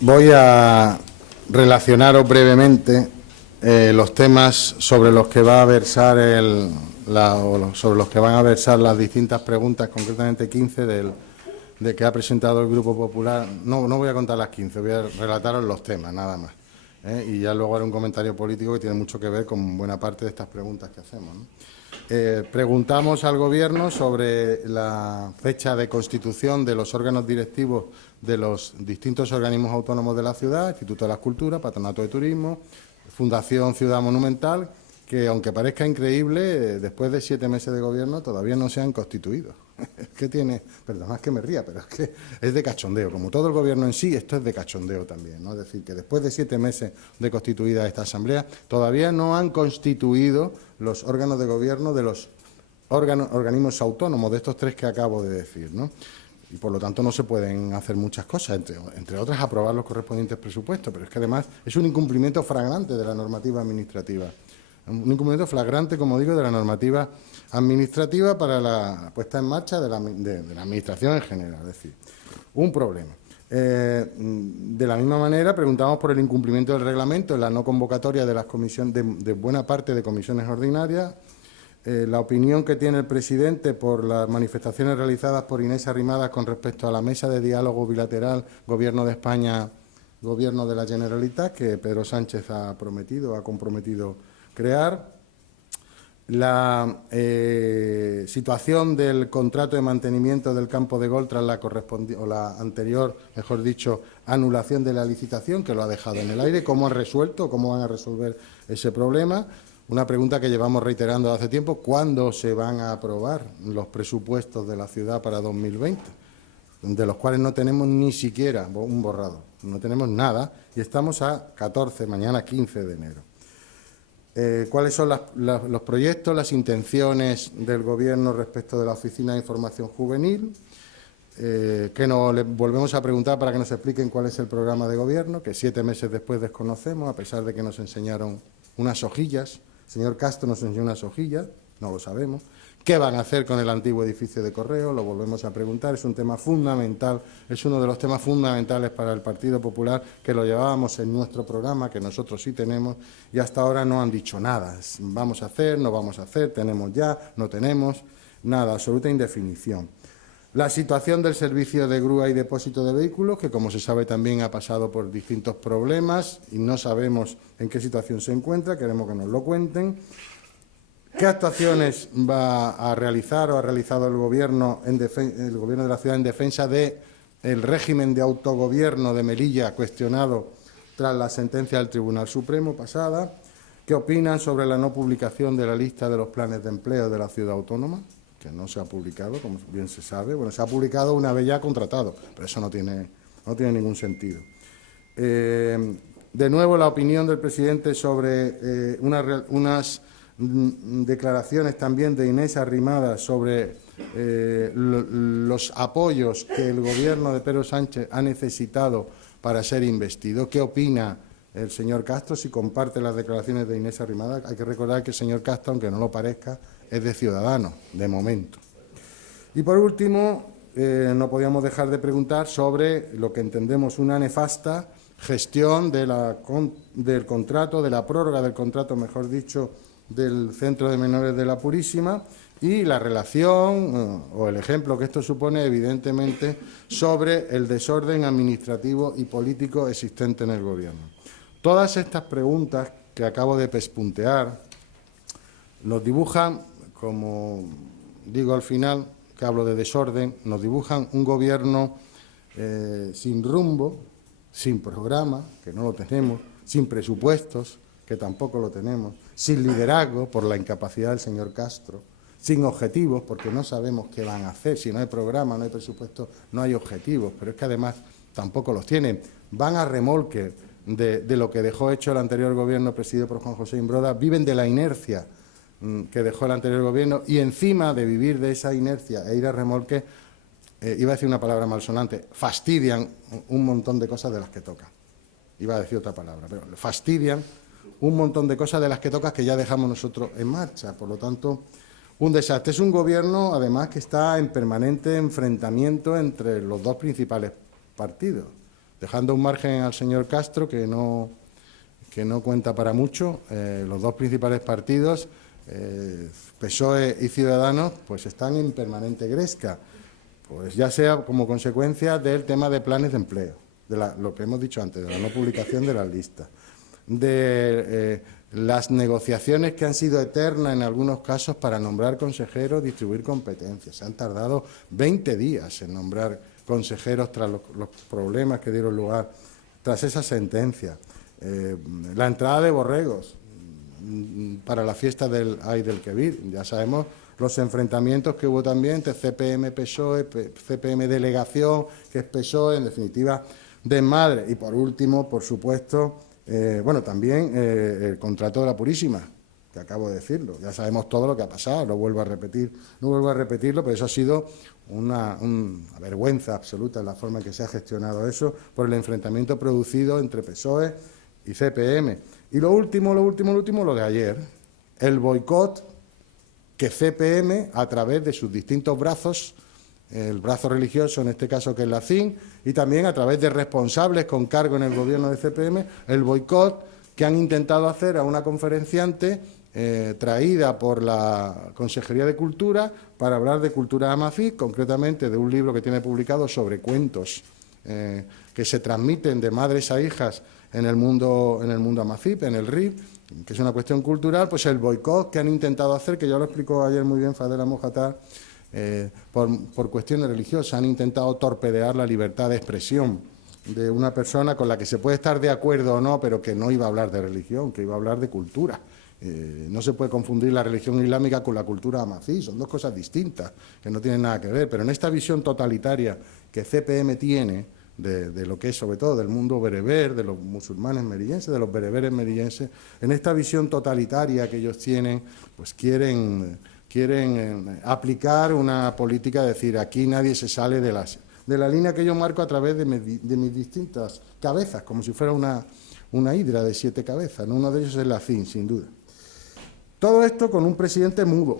Voy a relacionaros brevemente los temas sobre los que va a versar sobre los que van a versar las distintas preguntas, concretamente 15 de que ha presentado el Grupo Popular. No voy a contar las 15, voy a relataros los temas, nada más. Y ya luego haré un comentario político que tiene mucho que ver con buena parte de estas preguntas que hacemos, ¿no? Preguntamos al Gobierno sobre la fecha de constitución de los órganos directivos de los distintos organismos autónomos de la ciudad, Instituto de las Culturas, Patronato de Turismo, Fundación Ciudad Monumental, que aunque parezca increíble, después de 7 meses de gobierno todavía no se han constituido. Es que tiene, perdonad que me ría, pero es que es de cachondeo. Como todo el gobierno en sí, esto es de cachondeo también, ¿no? Es decir, que después de 7 meses de constituida esta asamblea, todavía no han constituido los órganos de gobierno de los organismos autónomos, de estos 3 que acabo de decir, ¿no? Y por lo tanto no se pueden hacer muchas cosas, entre otras aprobar los correspondientes presupuestos, pero es que además es un incumplimiento flagrante de la normativa administrativa. Un incumplimiento flagrante, como digo, de la normativa administrativa para la puesta en marcha de la Administración en general, es decir, un problema. De la misma manera, preguntamos por el incumplimiento del reglamento en la no convocatoria de las comisiones, de buena parte de comisiones ordinarias, la opinión que tiene el presidente por las manifestaciones realizadas por Inés Arrimadas con respecto a la mesa de diálogo bilateral Gobierno de España, Gobierno de la Generalitat, que Pedro Sánchez ha comprometido crear. La situación del contrato de mantenimiento del campo de gol tras la anterior, mejor dicho, anulación de la licitación, que lo ha dejado en el aire. ¿Cómo han resuelto? ¿Cómo van a resolver ese problema? Una pregunta que llevamos reiterando hace tiempo: ¿cuándo se van a aprobar los presupuestos de la ciudad para 2020? De los cuales no tenemos ni siquiera un borrador, no tenemos nada, y estamos a 14, mañana 15 de enero. ¿Cuáles son los proyectos, las intenciones del Gobierno respecto de la Oficina de Información Juvenil? Que le volvemos a preguntar para que nos expliquen cuál es el programa de Gobierno, que 7 meses después desconocemos, a pesar de que nos enseñaron unas hojillas. El señor Castro nos enseñó unas hojillas, no lo sabemos. ¿Qué van a hacer con el antiguo edificio de correo? Lo volvemos a preguntar. Es un tema fundamental, es uno de los temas fundamentales para el Partido Popular, que lo llevábamos en nuestro programa, que nosotros sí tenemos, y hasta ahora no han dicho nada. Vamos a hacer, no vamos a hacer, tenemos ya, no tenemos, nada, absoluta indefinición. La situación del servicio de grúa y depósito de vehículos, que como se sabe también ha pasado por distintos problemas y no sabemos en qué situación se encuentra, queremos que nos lo cuenten. ¿Qué actuaciones va a realizar o ha realizado el Gobierno de la ciudad en defensa del régimen de autogobierno de Melilla, cuestionado tras la sentencia del Tribunal Supremo pasada? ¿Qué opinan sobre la no publicación de la lista de los planes de empleo de la ciudad autónoma? Que no se ha publicado, como bien se sabe. Bueno, se ha publicado una vez ya contratado, pero eso no tiene ningún sentido. De nuevo, la opinión del presidente sobre unas declaraciones también de Inés Arrimadas sobre los apoyos que el Gobierno de Pedro Sánchez ha necesitado para ser investido. ¿Qué opina el señor Castro? Si comparte las declaraciones de Inés Arrimadas. Hay que recordar que el señor Castro, aunque no lo parezca, es de Ciudadanos, de momento. Y por último, no podíamos dejar de preguntar sobre lo que entendemos una nefasta gestión del contrato, de la prórroga del contrato, mejor dicho, del Centro de Menores de la Purísima, y la relación o el ejemplo que esto supone, evidentemente, sobre el desorden administrativo y político existente en el Gobierno. Todas estas preguntas que acabo de pespuntear nos dibujan, como digo al final, que hablo de desorden, nos dibujan un Gobierno sin rumbo, sin programa, que no lo tenemos, sin presupuestos, que tampoco lo tenemos, sin liderazgo por la incapacidad del señor Castro, sin objetivos, porque no sabemos qué van a hacer. Si no hay programa, no hay presupuesto, no hay objetivos, pero es que además tampoco los tienen. Van a remolque de lo que dejó hecho el anterior Gobierno presidido por Juan José Imbroda, viven de la inercia que dejó el anterior Gobierno, y encima de vivir de esa inercia e ir a remolque, iba a decir una palabra malsonante, fastidian un montón de cosas de las que tocan. Iba a decir otra palabra, pero fastidian un montón de cosas de las que tocas que ya dejamos nosotros en marcha. Por lo tanto, un desastre. Es un Gobierno, además, que está en permanente enfrentamiento entre los dos principales partidos, Dejando un margen al señor Castro, que no cuenta para mucho, los dos principales partidos, PSOE y Ciudadanos, pues están en permanente gresca, pues ya sea como consecuencia del tema de planes de empleo, de lo que hemos dicho antes, de la no publicación de las listas, de las negociaciones que han sido eternas en algunos casos para nombrar consejeros, distribuir competencias. Se han tardado 20 días en nombrar consejeros tras los problemas que dieron lugar tras esa sentencia. La entrada de borregos para la fiesta del Eid el-Kebir. Ya sabemos los enfrentamientos que hubo también entre CPM-PSOE, CPM-Delegación, que es PSOE, en definitiva, desmadre. Y por último, por supuesto, también el contrato de la Purísima, que acabo de decirlo. Ya sabemos todo lo que ha pasado, no vuelvo a repetirlo, pero eso ha sido una vergüenza absoluta en la forma en que se ha gestionado eso por el enfrentamiento producido entre PSOE y CPM. Y lo último, lo de ayer, el boicot que CPM, a través de sus distintos brazos, el brazo religioso, en este caso que es la CIN, y también a través de responsables con cargo en el gobierno de CPM, el boicot que han intentado hacer a una conferenciante traída por la Consejería de Cultura para hablar de cultura amazigh, concretamente de un libro que tiene publicado sobre cuentos que se transmiten de madres a hijas en el mundo amazigh, en el RIB, que es una cuestión cultural. Pues el boicot que han intentado hacer, que ya lo explicó ayer muy bien Fadela Mojatar, por cuestiones religiosas, han intentado torpedear la libertad de expresión de una persona con la que se puede estar de acuerdo o no, pero que no iba a hablar de religión, que iba a hablar de cultura. No se puede confundir la religión islámica con la cultura amazigh, son dos cosas distintas, que no tienen nada que ver, pero en esta visión totalitaria que CPM tiene de lo que es sobre todo del mundo bereber, de los musulmanes merillenses, de los bereberes merillenses, en esta visión totalitaria que ellos tienen, pues quieren aplicar una política de decir, aquí nadie se sale de la línea que yo marco a través de mis distintas cabezas, como si fuera una hidra de 7 cabezas, ¿no? Uno de ellos es la CIN, sin duda. Todo esto con un presidente mudo,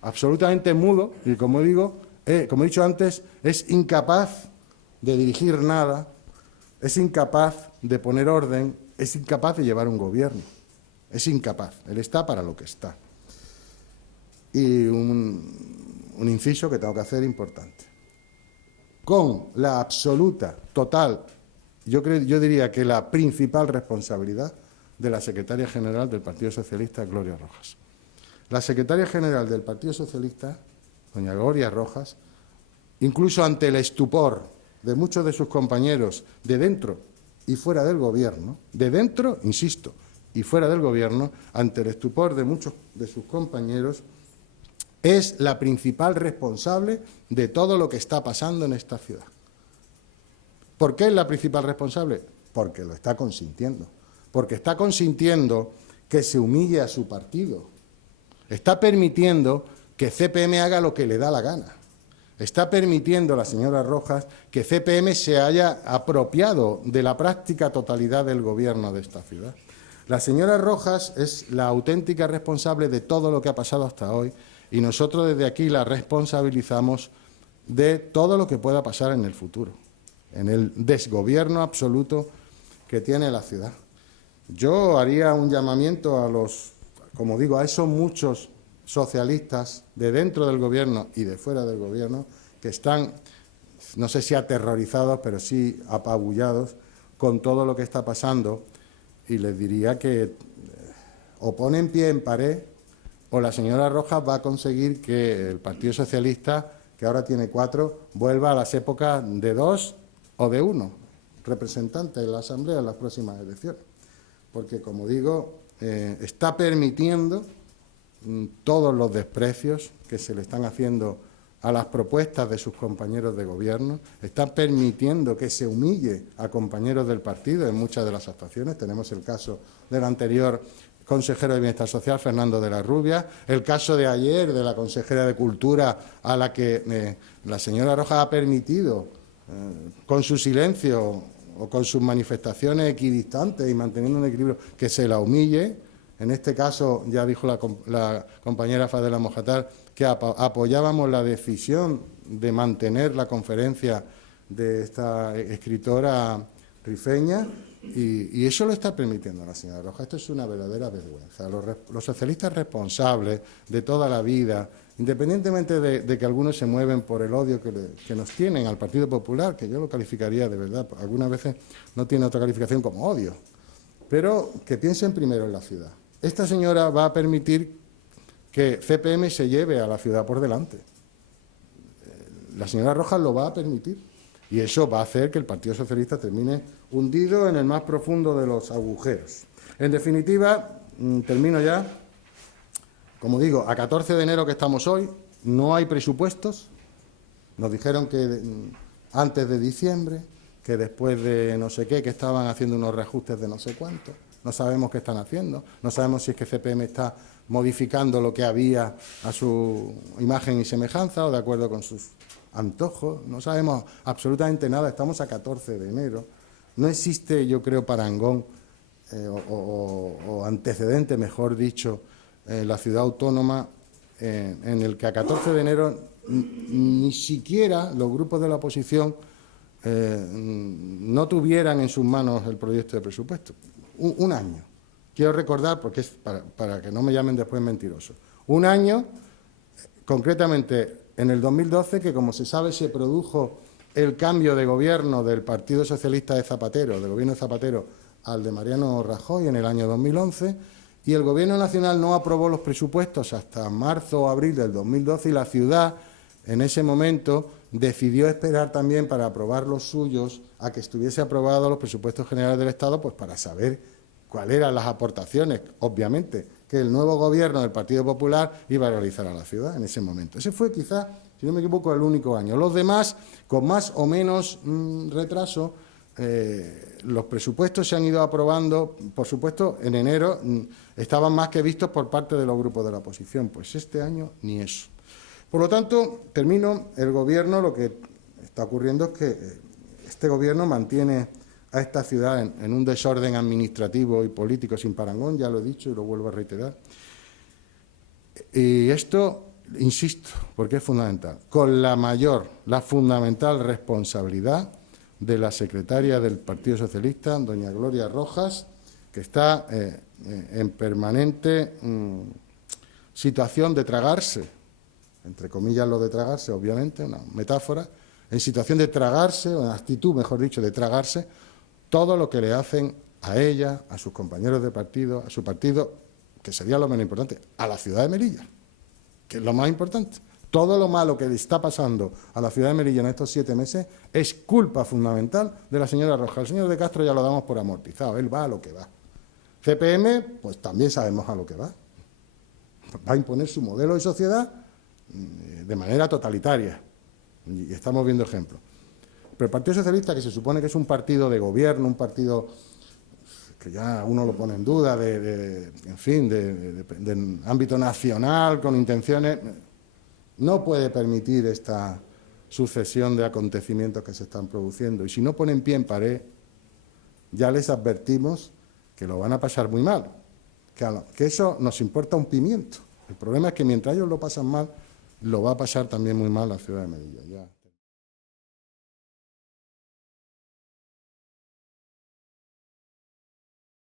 absolutamente mudo, y como he dicho antes, es incapaz de dirigir nada, es incapaz de poner orden, es incapaz de llevar un gobierno, es incapaz, él está para lo que está. Y un inciso que tengo que hacer importante. Con la absoluta, total, yo diría que la principal responsabilidad de la secretaria general del Partido Socialista, Gloria Rojas. La secretaria general del Partido Socialista, doña Gloria Rojas, incluso ante el estupor de muchos de sus compañeros de dentro y fuera del gobierno, de dentro, insisto, y fuera del gobierno, ante el estupor de muchos de sus compañeros, es la principal responsable de todo lo que está pasando en esta ciudad. ¿Por qué es la principal responsable? Porque lo está consintiendo. Porque está consintiendo que se humille a su partido. Está permitiendo que CPM haga lo que le da la gana. Está permitiendo la señora Rojas que CPM se haya apropiado de la práctica totalidad del gobierno de esta ciudad. La señora Rojas es la auténtica responsable de todo lo que ha pasado hasta hoy y nosotros desde aquí la responsabilizamos de todo lo que pueda pasar en el futuro, en el desgobierno absoluto que tiene la ciudad. Yo haría un llamamiento a esos muchos socialistas de dentro del gobierno y de fuera del gobierno que están, no sé si aterrorizados, pero sí apabullados con todo lo que está pasando, y les diría que o ponen pie en pared o la señora Rojas va a conseguir que el Partido Socialista, que ahora tiene 4, vuelva a las épocas de 2 o de 1 representantes en la Asamblea en las próximas elecciones. Porque, como digo, está permitiendo todos los desprecios que se le están haciendo a las propuestas de sus compañeros de gobierno, está permitiendo que se humille a compañeros del partido en muchas de las actuaciones. Tenemos el caso del anterior consejero de Bienestar Social, Fernando de la Rubia, el caso de ayer de la consejera de Cultura, a la que la señora Rojas ha permitido, con su silencio o con sus manifestaciones equidistantes y manteniendo un equilibrio, que se la humille. En este caso, ya dijo la compañera Fadela Mojatar que apoyábamos la decisión de mantener la conferencia de esta escritora rifeña, y eso lo está permitiendo la señora Rojas. Esto es una verdadera vergüenza. Los socialistas responsables de toda la vida, independientemente de que algunos se mueven por el odio que nos tienen al Partido Popular, que yo lo calificaría de verdad, algunas veces no tiene otra calificación como odio, pero que piensen primero en la ciudad. Esta señora va a permitir que CPM se lleve a la ciudad por delante. La señora Rojas lo va a permitir. Y eso va a hacer que el Partido Socialista termine hundido en el más profundo de los agujeros. En definitiva, termino ya. Como digo, a 14 de enero que estamos hoy, no hay presupuestos. Nos dijeron que antes de diciembre, que después de no sé qué, que estaban haciendo unos reajustes de no sé cuánto. No sabemos qué están haciendo. No sabemos si es que CPM está modificando lo que había a su imagen y semejanza o de acuerdo con sus antojos. No sabemos absolutamente nada. Estamos a 14 de enero. No existe, yo creo, parangón o antecedente, mejor dicho, en la ciudad autónoma en el que a 14 de enero ni siquiera los grupos de la oposición no tuvieran en sus manos el proyecto de presupuesto. Un año. Quiero recordar, porque es para que no me llamen después mentiroso. Un año, concretamente en el 2012, que como se sabe se produjo el cambio de gobierno del Partido Socialista de Zapatero, del gobierno de Zapatero, al de Mariano Rajoy en el año 2011, y el Gobierno Nacional no aprobó los presupuestos hasta marzo o abril del 2012 y la ciudad en ese momento decidió esperar también para aprobar los suyos a que estuviese aprobados los presupuestos generales del Estado, pues para saber cuáles eran las aportaciones, obviamente, que el nuevo gobierno del Partido Popular iba a realizar a la ciudad en ese momento. Ese fue quizá, si no me equivoco, el único año. Los demás, con más o menos retraso, los presupuestos se han ido aprobando, por supuesto, en enero estaban más que vistos por parte de los grupos de la oposición. Pues este año ni eso. Por lo tanto, termino, el Gobierno, lo que está ocurriendo es que este Gobierno mantiene a esta ciudad en un desorden administrativo y político sin parangón, ya lo he dicho y lo vuelvo a reiterar. Y esto, insisto, porque es fundamental, con la fundamental responsabilidad de la secretaria del Partido Socialista, doña Gloria Rojas, que está en permanente situación de tragarse, entre comillas lo de tragarse, obviamente, una metáfora, en situación de tragarse, o en actitud, mejor dicho, de tragarse, todo lo que le hacen a ella, a sus compañeros de partido, a su partido, que sería lo menos importante, a la ciudad de Melilla, que es lo más importante. Todo lo malo que le está pasando a la ciudad de Melilla en estos 7 meses es culpa fundamental de la señora Rojas. El señor de Castro ya lo damos por amortizado, él va a lo que va. CPM, pues también sabemos a lo que va. Va a imponer su modelo de sociedad de manera totalitaria, y estamos viendo ejemplos. Pero el Partido Socialista, que se supone que es un partido de gobierno, un partido que ya uno lo pone en duda, en fin, de ámbito nacional, con intenciones, no puede permitir esta sucesión de acontecimientos que se están produciendo. Y si no ponen pie en pared, ya les advertimos que lo van a pasar muy mal, que eso nos importa un pimiento. El problema es que mientras ellos lo pasan mal, lo va a pasar también muy mal la ciudad de Melilla. Ya.